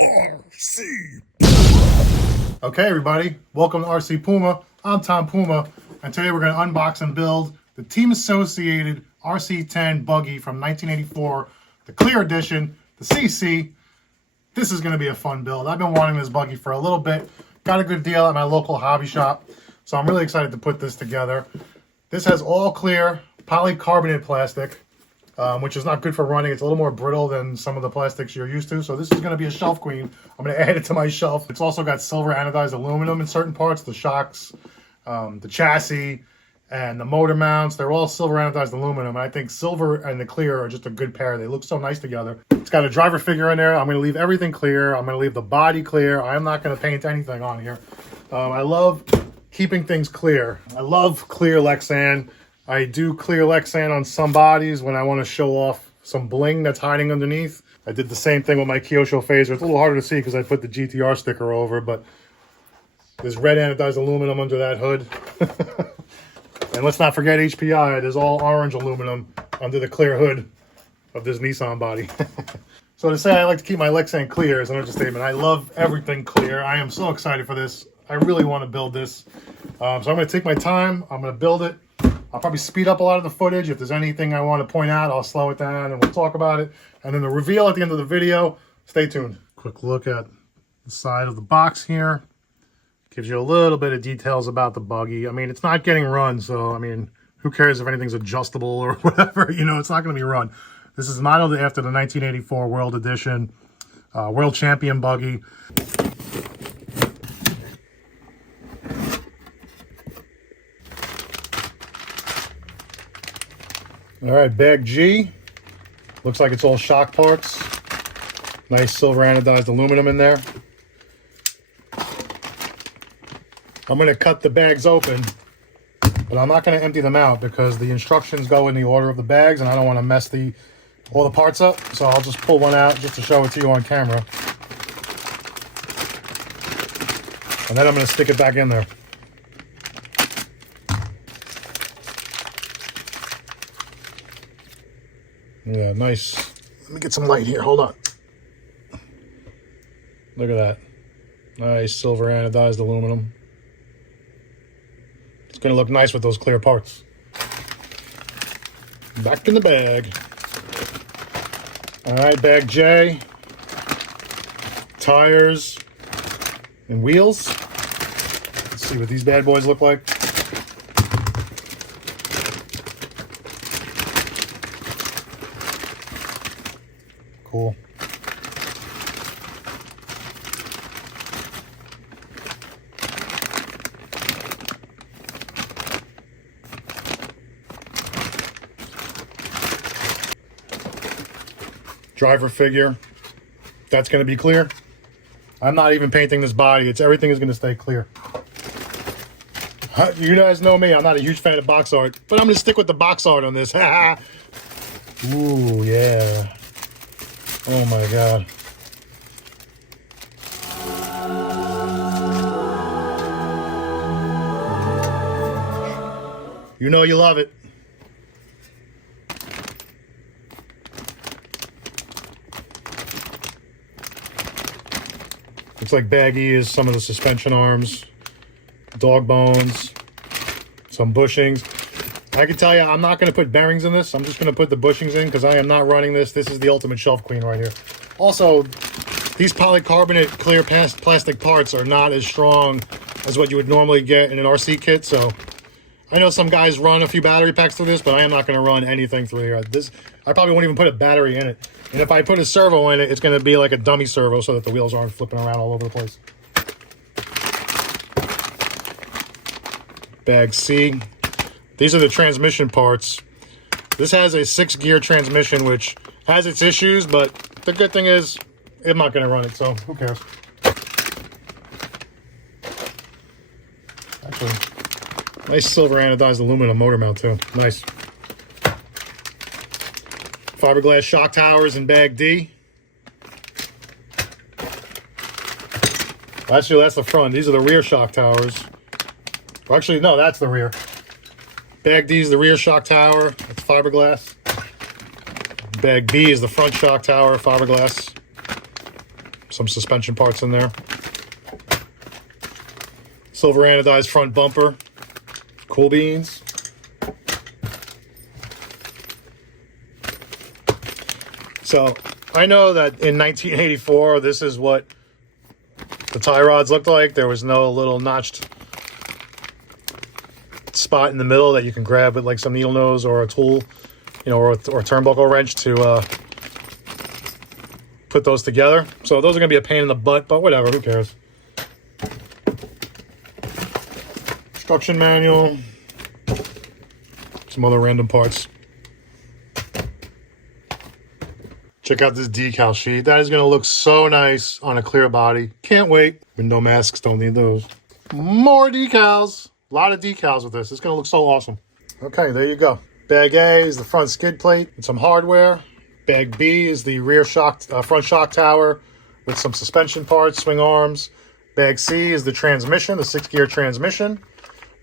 RC. Okay, everybody, welcome to RC Puma. I'm Tom Puma, and today we're going to unbox and build the Team Associated RC10 Buggy from 1984, the Clear Edition, the CC. This is going to be a fun build. I've been wanting this buggy for a little bit. Got a good deal at my local hobby shop, so I'm really excited to put this together. This has all clear polycarbonate plastic, which is not good for running. It's a little more brittle than some of the plastics you're used to. So this is going to be a shelf queen. I'm going to add it to my shelf. It's also got silver anodized aluminum in certain parts. The shocks, the chassis, and the motor mounts. They're all silver anodized aluminum. And I think silver and the clear are just a good pair. They look so nice together. It's got a driver figure in there. I'm going to leave everything clear. I'm going to leave the body clear. I'm not going to paint anything on here. I love keeping things clear. I love clear Lexan. I do clear Lexan on some bodies when I want to show off some bling that's hiding underneath. I did the same thing with my Kyosho phaser. It's a little harder to see because I put the GTR sticker over, but there's red anodized aluminum under that hood. And let's not forget HPI. There's all orange aluminum under the clear hood of this Nissan body. So to say I like to keep my Lexan clear is an understatement. I love everything clear. I am so excited for this. I really want to build this. So I'm going to take my time. I'm going to build it. I'll probably speed up a lot of the footage. If there's anything I want to point out, I'll slow it down and we'll talk about it. And then the reveal at the end of the video. Stay tuned. Quick look at the side of the box here. Gives you a little bit of details about the buggy. I mean, it's not getting run, so I mean, who cares if anything's adjustable or whatever? You know, it's not going to be run. This is modeled after the 1984 World Edition World Champion buggy. All right, bag G. Looks like it's all shock parts. Nice silver anodized aluminum in there. I'm going to cut the bags open, but I'm not going to empty them out because the instructions go in the order of the bags, and I don't want to mess all the parts up. So I'll just pull one out just to show it to you on camera. And then I'm going to stick it back in there. Yeah, nice. Let me get some light here. Hold on. Look at that. Nice silver anodized aluminum. It's going to look nice with those clear parts. Back in the bag. All right, bag J. Tires and wheels. Let's see what these bad boys look like. Cool. Driver figure. That's going to be clear. I'm not even painting this body. Everything is going to stay clear. You guys know me. I'm not a huge fan of box art, but I'm going to stick with the box art on this. Ooh, yeah. Oh my God. You know you love it. Looks like baggy is some of the suspension arms, dog bones, some bushings. I can tell you, I'm not going to put bearings in this. I'm just going to put the bushings in because I am not running this. This is the ultimate shelf queen right here. Also, these polycarbonate clear plastic parts are not as strong as what you would normally get in an RC kit. So I know some guys run a few battery packs through this, but I am not going to run anything through here. I probably won't even put a battery in it. And if I put a servo in it, it's going to be like a dummy servo so that the wheels aren't flipping around all over the place. Bag C. These are the transmission parts. This has a 6-gear transmission, which has its issues, but the good thing is I'm not going to run it, so who cares? Actually, nice silver anodized aluminum motor mount too. Nice. Fiberglass shock towers in bag D. Actually, that's the front. These are the rear shock towers. Well, actually, no, that's the rear. Bag D is the rear shock tower. It's fiberglass. Bag B is the front shock tower, fiberglass. some suspension parts in there. Silver anodized front bumper. Cool beans. So I know that in 1984, this is what the tie rods looked like. There was no little notched spot in the middle that you can grab with like some needle nose or a tool, you know, or a turnbuckle wrench to put those together. So those are going to be a pain in the butt, but whatever, who cares? Instruction manual. Some other random parts. Check out this decal sheet. That is going to look so nice on a clear body. Can't wait. Window masks, don't need those. More decals. A lot of decals with this. It's going to look so awesome. Okay, there you go. Bag A is the front skid plate and some hardware. Bag B is the rear shock, front shock tower with some suspension parts, swing arms. Bag C is the transmission, the 6-gear transmission.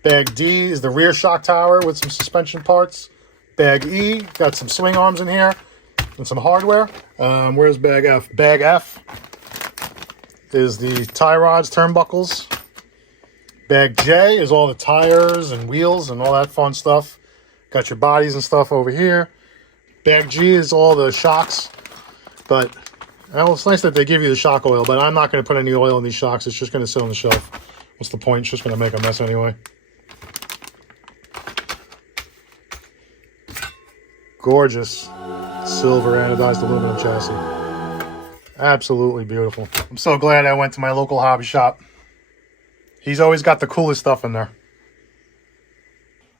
Bag D is the rear shock tower with some suspension parts. Bag E, got some swing arms in here and some hardware. Where's bag F? Bag F is the tie rods, turnbuckles. Bag J is all the tires and wheels and all that fun stuff. Got your bodies and stuff over here. Bag G is all the shocks, but well, it's nice that they give you the shock oil, but I'm not going to put any oil in these shocks. It's just going to sit on the shelf. What's the point? It's just going to make a mess anyway. Gorgeous silver anodized aluminum chassis. Absolutely beautiful. I'm so glad I went to my local hobby shop. He's always got the coolest stuff in there.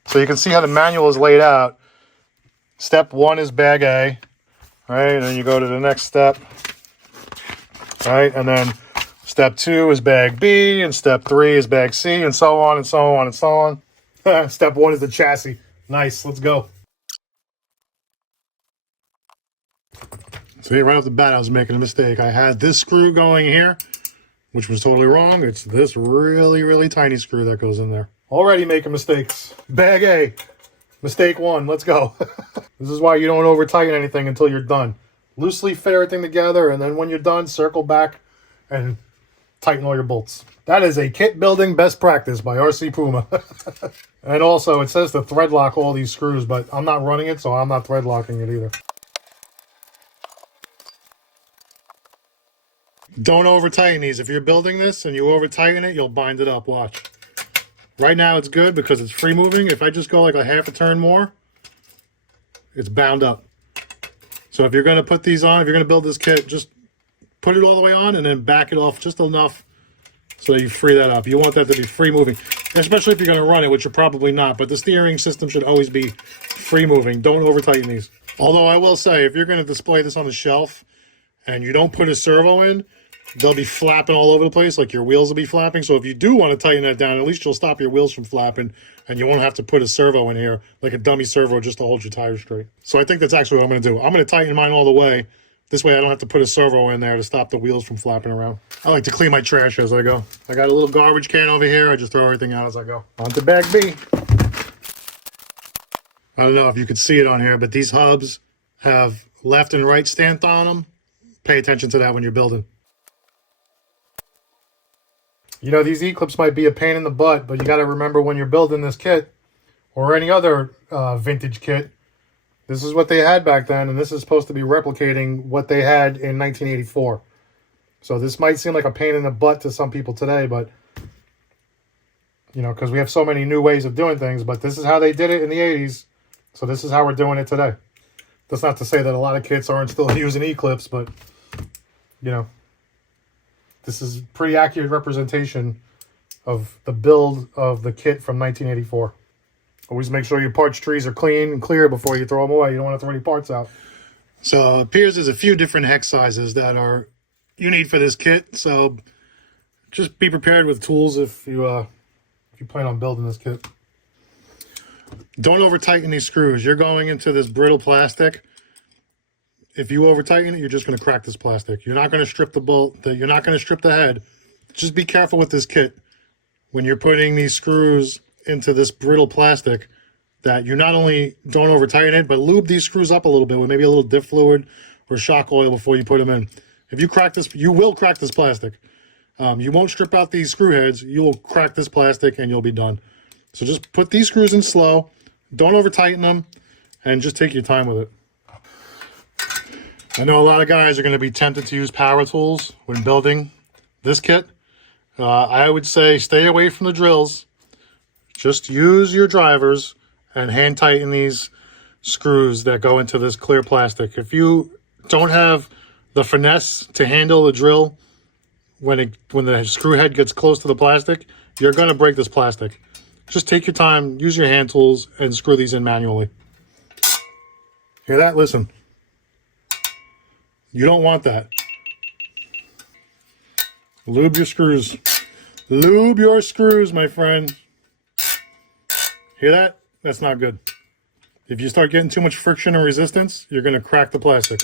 So you can see how the manual is laid out. Step 1 is bag A, right? And then you go to the next step, right? And then step 2 is bag B, and step 3 is bag C, and so on and so on and so on. Step 1 is the chassis. Nice, let's go. So here, right off the bat, I was making a mistake. I had this screw going here, which was totally wrong. It's this really, really tiny screw that goes in there. Already making mistakes. Bag A. Mistake 1, let's go. This is why you don't over tighten anything until you're done. Loosely fit everything together, and then when you're done, circle back and tighten all your bolts. That is a kit building best practice by RC Puma. And also, it says to thread lock all these screws, but I'm not running it, so I'm not thread locking it either. Don't over tighten these. If you're building this and you over tighten it, you'll bind it up. Watch. Right now it's good because it's free moving. If I just go like a half a turn more, it's bound up. So if you're going to put these on, if you're going to build this kit, just put it all the way on and then back it off just enough so that you free that up. You want that to be free moving, especially if you're going to run it, which you're probably not. But the steering system should always be free moving. Don't over tighten these. Although I will say, if you're going to display this on the shelf and you don't put a servo in, they'll be flapping all over the place, like your wheels will be flapping. So if you do want to tighten that down, at least you'll stop your wheels from flapping, and you won't have to put a servo in here, like a dummy servo, just to hold your tires straight. So I think that's actually what I'm going to do. I'm going to tighten mine all the way. This way I don't have to put a servo in there to stop the wheels from flapping around. I like to clean my trash as I go. I got a little garbage can over here. I just throw everything out as I go. On to bag B. I don't know if you can see it on here, but these hubs have left and right stamped on them. Pay attention to that when you're building. You know, these E-clips might be a pain in the butt, but you got to remember when you're building this kit or any other vintage kit, this is what they had back then, and this is supposed to be replicating what they had in 1984. So this might seem like a pain in the butt to some people today, but, you know, because we have so many new ways of doing things, but this is how they did it in the 80s, so this is how we're doing it today. That's not to say that a lot of kits aren't still using E-clips, but, you know, this is pretty accurate representation of the build of the kit from 1984. Always make sure your parts trees are clean and clear before you throw them away. You don't want to throw any parts out. So it appears there's a few different hex sizes that are you need for this kit. So just be prepared with tools if you plan on building this kit. Don't over tighten these screws. You're going into this brittle plastic. If you over tighten it, you're just going to crack this plastic. You're not going to strip the bolt. You're not going to strip the head. Just be careful with this kit when you're putting these screws into this brittle plastic, that you not only don't over tighten it, but lube these screws up a little bit with maybe a little diff fluid or shock oil before you put them in. If you crack this, you will crack this plastic. You won't strip out these screw heads. You will crack this plastic and you'll be done. So just put these screws in slow. Don't over tighten them and just take your time with it. I know a lot of guys are going to be tempted to use power tools when building this kit. I would say stay away from the drills. Just use your drivers and hand tighten these screws that go into this clear plastic. If you don't have the finesse to handle the drill when the screw head gets close to the plastic, you're going to break this plastic. Just take your time, use your hand tools, and screw these in manually. Hear that? Listen. You don't want that. Lube your screws. Lube your screws, my friend. Hear that? That's not good. If you start getting too much friction and resistance, you're going to crack the plastic.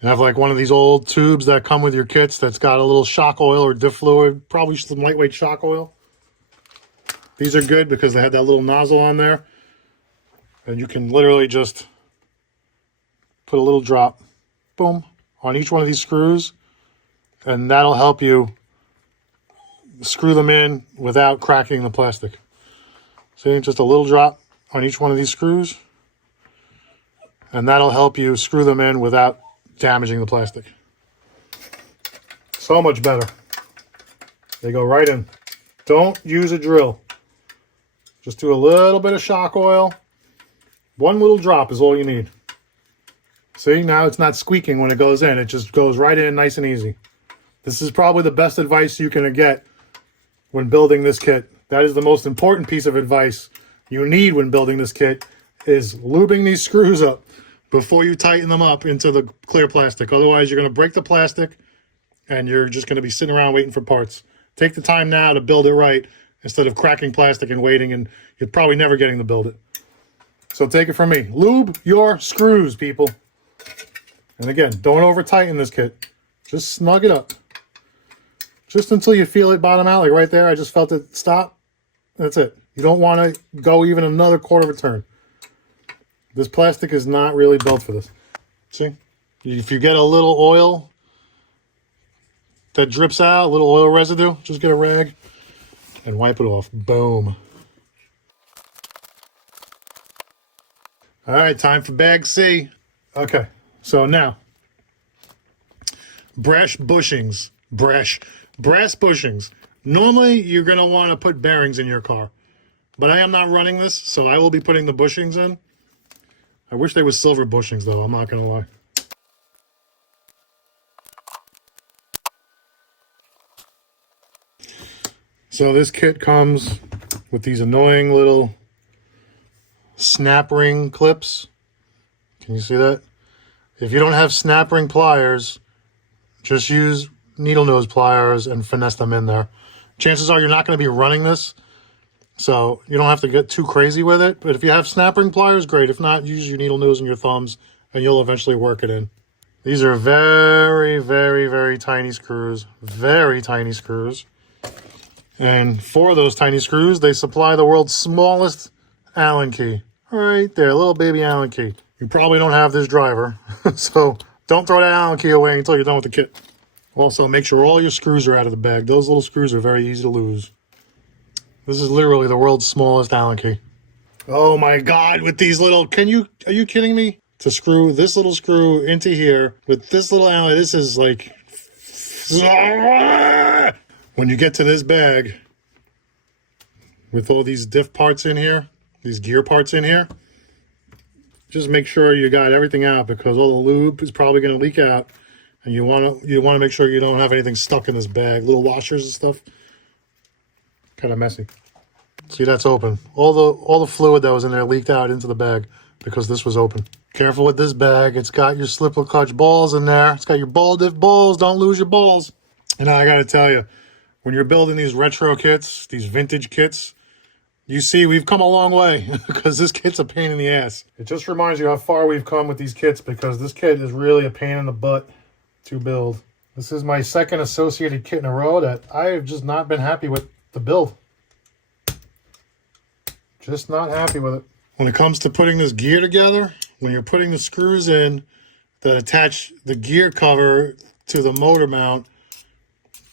You have like one of these old tubes that come with your kits that's got a little shock oil or diff fluid, probably some lightweight shock oil. These are good because they have that little nozzle on there. And you can literally just put a little drop, boom, on each one of these screws, and that'll help you screw them in without cracking the plastic. See, just a little drop on each one of these screws, and that'll help you screw them in without damaging the plastic. So much better. They go right in. Don't use a drill. Just do a little bit of shock oil. One little drop is all you need. See, now it's not squeaking when it goes in. It just goes right in nice and easy. This is probably the best advice you can get when building this kit. That is the most important piece of advice you need when building this kit, is lubing these screws up before you tighten them up into the clear plastic. Otherwise, you're going to break the plastic and you're just going to be sitting around waiting for parts. Take the time now to build it right instead of cracking plastic and waiting, and you're probably never getting to build it. So take it from me. Lube your screws, people. And again, don't over tighten this kit. Just snug it up. Just until you feel it bottom out, like right there. I just felt it stop. That's it. You don't want to go even another quarter of a turn. This plastic is not really built for this. See? If you get a little oil that drips out, a little oil residue, just get a rag and wipe it off. Boom. All right, time for bag C. Okay. So now, brass bushings. Normally, you're going to want to put bearings in your car. But I am not running this, so I will be putting the bushings in. I wish they were silver bushings, though. I'm not going to lie. So this kit comes with these annoying little snap ring clips. Can you see that? If you don't have snap ring pliers, just use needle nose pliers and finesse them in there. Chances are you're not going to be running this, so you don't have to get too crazy with it. But if you have snap ring pliers, great. If not, use your needle nose and your thumbs, and you'll eventually work it in. These are very, very, very tiny screws. Very tiny screws. And for those tiny screws, they supply the world's smallest Allen key. Right there, little baby Allen key. You probably don't have this driver, so don't throw that Allen key away until you're done with the kit. Also, make sure all your screws are out of the bag. Those little screws are very easy to lose. This is literally the world's smallest Allen key. Oh my God, with these little, are you kidding me? To screw this little screw into here with this little Allen, this is like, when you get to this bag with all these diff parts in here, these gear parts in here, just make sure you got everything out, because all the lube is probably going to leak out, and you want to make sure you don't have anything stuck in this bag, little washers and stuff. Kind of messy. See, that's open. All the fluid that was in there leaked out into the bag because this was open. Careful with this bag. It's got your slipper clutch balls in there. It's got your ball diff balls. Don't lose your balls. And I got to tell you, when you're building these retro kits, these vintage kits, you see we've come a long way because this kit's a pain in the ass. It just reminds you how far we've come with these kits, because this kit is really a pain in the butt to build. This is my second associated kit in a row that I have just not been happy with the build. Just not happy with it. When it comes to putting this gear together, when you're putting the screws in, that attach the gear cover to the motor mount,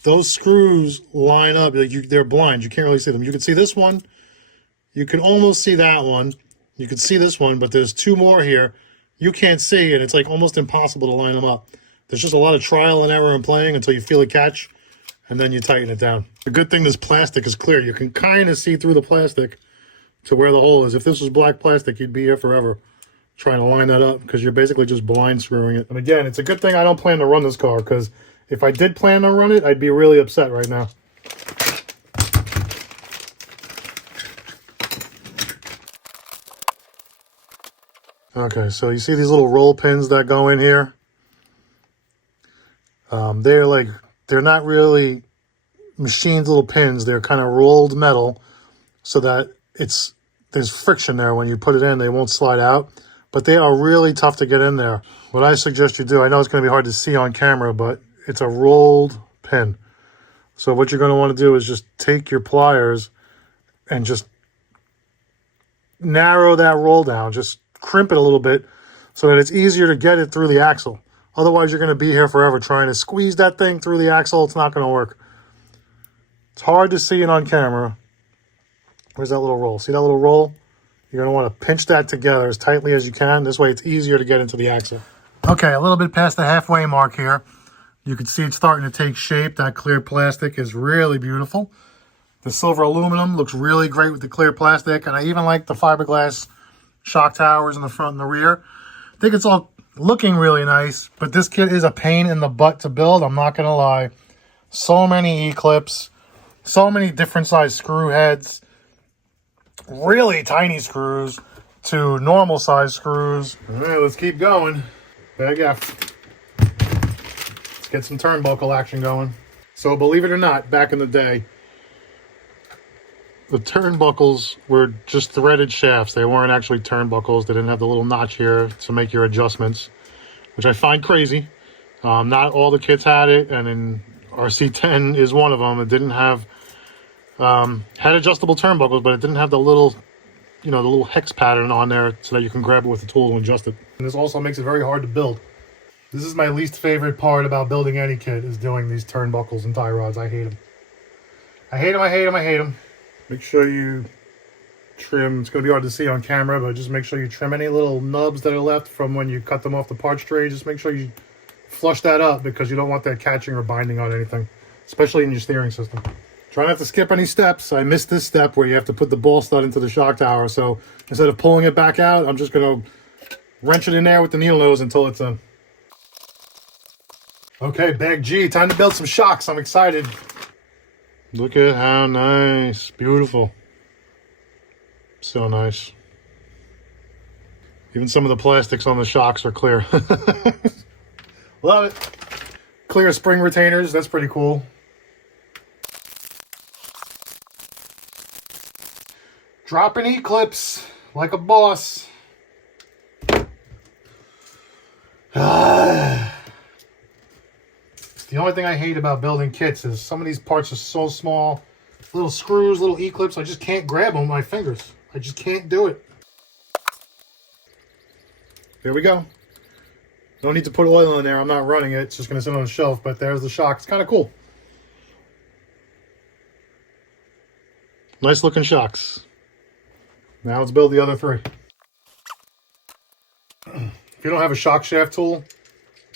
those screws line up. They're blind. You can't really see them. You can see this one. You can almost see that one. You can see this one, but there's two more here you can't see, and it's like almost impossible to line them up. There's just a lot of trial and error in playing until you feel a catch, and then you tighten it down. The good thing, this plastic is clear. You can kind of see through the plastic to where the hole is. If this was black plastic, you'd be here forever trying to line that up because you're basically just blind screwing it. And again, it's a good thing I don't plan to run this car, because if I did plan to run it, I'd be really upset right now. Okay, so you see these little roll pins that go in here? They're not really machined little pins. They're kind of rolled metal so that there's friction there. When you put it in, they won't slide out. But they are really tough to get in there. What I suggest you do, I know it's going to be hard to see on camera, but it's a rolled pin. So what you're going to want to do is just take your pliers and just narrow that roll down. Just crimp it a little bit so that it's easier to get it through the axle. Otherwise, you're going to be here forever trying to squeeze that thing through the axle. It's not going to work. It's hard to see it on camera. Where's that little roll? See that little roll? You're going to want to pinch that together as tightly as you can. This way it's easier to get into the axle. Okay, a little bit past the halfway mark here. You can see it's starting to take shape. That clear plastic is really beautiful. The silver aluminum looks really great with the clear plastic. And I even like the fiberglass shock towers in the front and the rear. I think it's all looking really nice, but this kit is a pain in the butt to build. I'm not going to lie. So many E-clips, so many different size screw heads, really tiny screws to normal size screws. All right, let's keep going. Bag F. Let's get some turnbuckle action going. So believe it or not, back in the day, the turnbuckles were just threaded shafts. They weren't actually turnbuckles. They didn't have the little notch here to make your adjustments, which I find crazy. Not all the kits had it, and in RC10 is one of them. It didn't have, had adjustable turnbuckles, but it didn't have the little, the little hex pattern on there so that you can grab it with the tool and adjust it. And this also makes it very hard to build. This is my least favorite part about building any kit, is doing these turnbuckles and tie rods. I hate them. I hate them, I hate them, I hate them. Make sure you trim. It's going to be hard to see on camera, but just make sure you trim any little nubs that are left from when you cut them off the parts tray. Just make sure you flush that up, because you don't want that catching or binding on anything, especially in your steering system. Try not to skip any steps. I missed this step where you have to put the ball stud into the shock tower. So instead of pulling it back out, I'm just going to wrench it in there with the needle nose until it's in. Okay, bag G, time to build some shocks. I'm excited. Look at how nice. Beautiful. So nice. Even some of the plastics on the shocks are clear. Love it. Clear spring retainers. That's pretty cool. Dropping E-clips like a boss. The only thing I hate about building kits is some of these parts are so small. Little screws, little E-clips. I just can't grab them with my fingers. I just can't do it. There we go. No need to put oil in there. I'm not running it. It's just going to sit on the shelf, but there's the shock. It's kind of cool. Nice looking shocks. Now let's build the other three. If you don't have a shock shaft tool,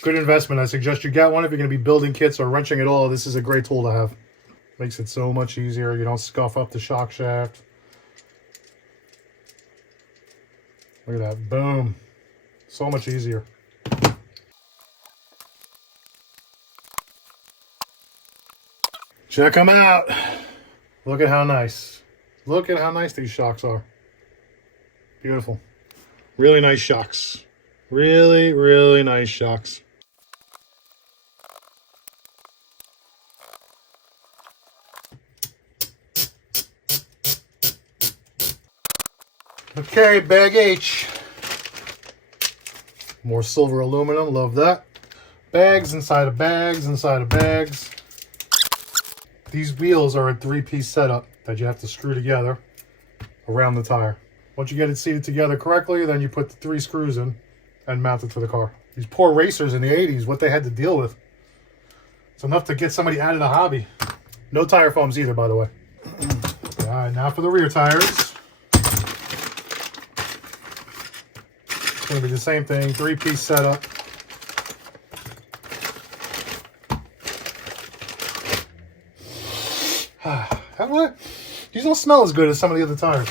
good investment. I suggest you get one if you're going to be building kits or wrenching at all. This is a great tool to have. Makes it so much easier. You don't scuff up the shock shaft. Look at that. Boom. So much easier. Check them out. Look at how nice. Look at how nice these shocks are. Beautiful. Really nice shocks. Really, really nice shocks. Okay, bag H. More silver aluminum, love that. Bags inside of bags inside of bags. These wheels are a three-piece setup that you have to screw together around the tire. Once you get it seated together correctly, then you put the 3 screws in and mount it to the car. These poor racers in the 80s, what they had to deal with. It's enough to get somebody out of the hobby. No tire foams either, by the way. All right, now for the rear tires. It's going to be the same thing, 3-piece setup. These don't smell as good as some of the other tires.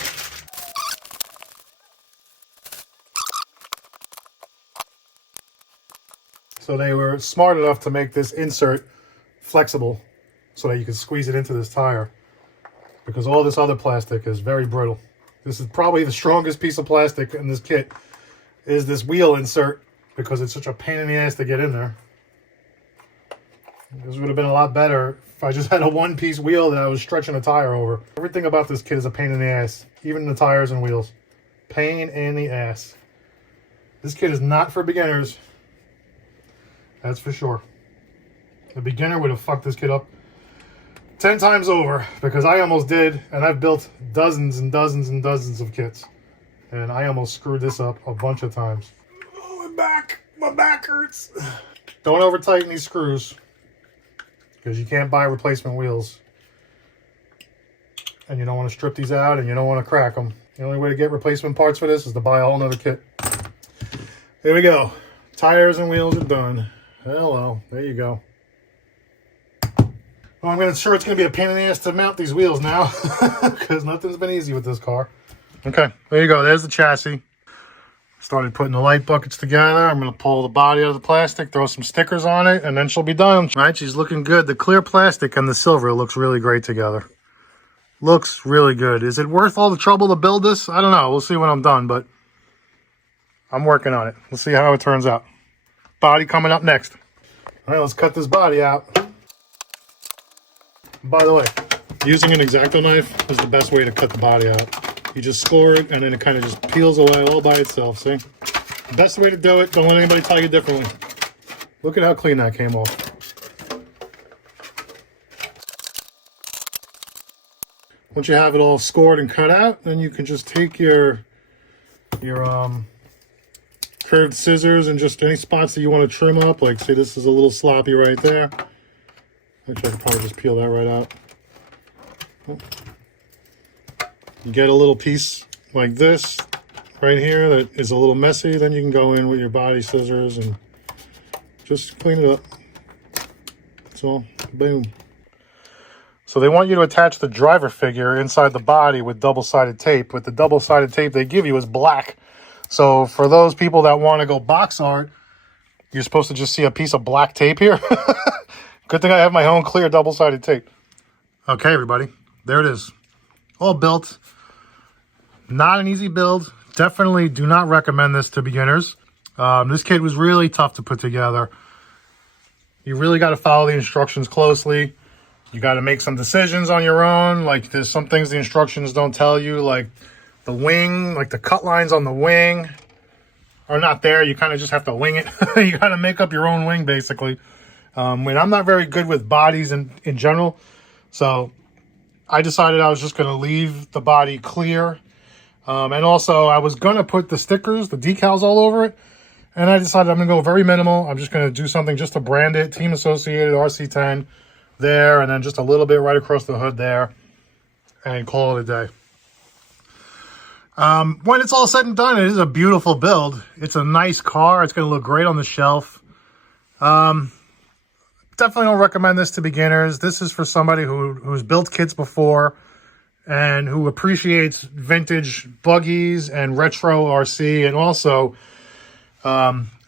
So they were smart enough to make this insert flexible so that you can squeeze it into this tire, because all this other plastic is very brittle. This is probably the strongest piece of plastic in this kit, is this wheel insert, because it's such a pain in the ass to get in there. This would have been a lot better if I just had a one-piece wheel that I was stretching a tire over. Everything about this kit is a pain in the ass, even the tires and wheels. Pain in the ass. This kit is not for beginners. That's for sure. A beginner would have fucked this kit up 10 times over, because I almost did, and I've built dozens and dozens and dozens of kits, and I almost screwed this up a bunch of times. Oh, my back hurts. Don't over tighten these screws, because you can't buy replacement wheels, and you don't want to strip these out, and you don't want to crack them. The only way to get replacement parts for this is to buy a whole nother kit. There we go. Tires and wheels are done. Hello, there you go. Well, I'm sure it's going to be a pain in the ass to mount these wheels now, because nothing's been easy with this car. Okay, there you go. There's the chassis. Started putting the light buckets together. I'm going to pull the body out of the plastic, throw some stickers on it, and then she'll be done. All right, she's looking good. The clear plastic and the silver looks really great together. Looks really good. Is it worth all the trouble to build this? I don't know. We'll see when I'm done, but I'm working on it. We'll see how it turns out. Body coming up next. All right, let's cut this body out. By the way, using an X-Acto knife is the best way to cut the body out. You just score it, and then it kind of just peels away all by itself, see? Best way to do it. Don't let anybody tell you differently. Look at how clean that came off. Once you have it all scored and cut out, then you can just take your curved scissors and just any spots that you want to trim up. Like, see, this is a little sloppy right there. Actually, I could probably just peel that right out. You get a little piece like this right here that is a little messy, then you can go in with your body scissors and just clean it up. That's all. Boom. So they want you to attach the driver figure inside the body with double-sided tape. With the double-sided tape they give you is black. So for those people that want to go box art, you're supposed to just see a piece of black tape here. Good thing I have my own clear double-sided tape. Okay, everybody. There it is. All built. Not an easy build. Definitely do not recommend this to beginners. This kit was really tough to put together. You really got to follow the instructions closely. You got to make some decisions on your own. Like, there's some things the instructions don't tell you, like the wing, like the cut lines on the wing are not there. You kind of just have to wing it. You got to make up your own wing, basically. When I'm not very good with bodies in general, so I decided I was just going to leave the body clear. And also, I was going to put the stickers, the decals all over it. And I decided I'm going to go very minimal. I'm just going to do something just to brand it. Team Associated RC10 there. And then just a little bit right across the hood there. And call it a day. When it's all said and done, it is a beautiful build. It's a nice car. It's going to look great on the shelf. Definitely don't recommend this to beginners. This is for somebody who's built kits before and who appreciates vintage buggies and retro RC, and also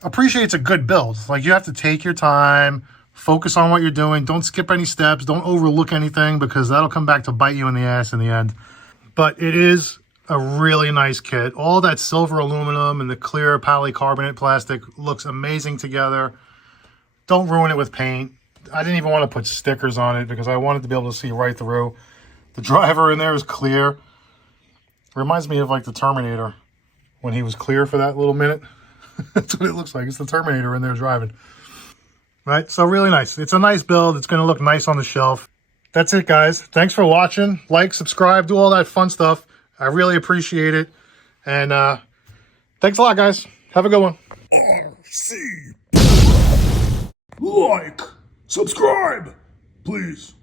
appreciates a good build. Like, you have to take your time, focus on what you're doing. Don't skip any steps. Don't overlook anything, because that'll come back to bite you in the ass in the end. But it is a really nice kit. All that silver aluminum and the clear polycarbonate plastic looks amazing together. Don't ruin it with paint. I didn't even want to put stickers on it because I wanted to be able to see right through. The driver in there is clear. Reminds me of like the Terminator when he was clear for that little minute. That's what it looks like. It's the Terminator in there driving. Right? So really nice. It's a nice build. It's going to look nice on the shelf. That's it, guys. Thanks for watching. Like, subscribe, do all that fun stuff. I really appreciate it. And thanks a lot, guys. Have a good one. see. Like, subscribe, please.